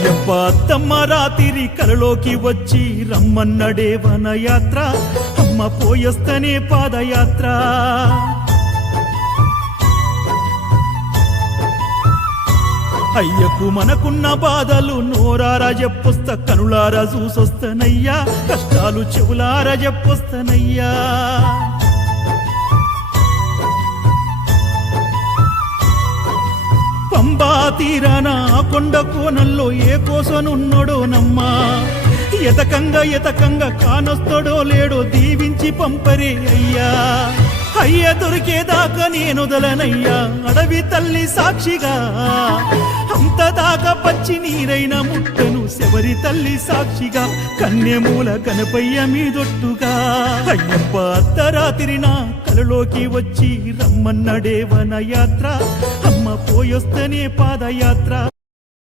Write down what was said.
అయ్యప్ప అత్తమ్మ రాత్రి కలలోకి వచ్చి రమ్మన్నడే వనయాత్ర, అమ్మ పోయొస్తనే పాదయాత్ర. అయ్యకు మనకున్న బాధలు నోరారా చెప్పొస్త, కనులారా చూసొస్తనయ్యా, కష్టాలు చెవులారా చెప్పొస్తనయ్యా. పంబా తీరాన కొండ కోణంలో ఏ కోసనున్నడో నమ్మా, ఎతకంగా కానొస్తాడో లేడో దీవించి పంపరే అయ్యా. అయ్య దొరికేదాకా నేనొదలనయ్యా, అడవి తల్లి సాక్షిగా, అంతదాకా పచ్చి నీరైన ముట్టను శబరి తల్లి సాక్షిగా, కన్యమూల గణపయ్య మీదొట్టుగా. అయ్యప్ప అర్ధరాత్రి నా కలలోకి వచ్చి రమ్మన్నడే వనయాత్ర, అమ్మ పోయొస్తనే పాదయాత్ర.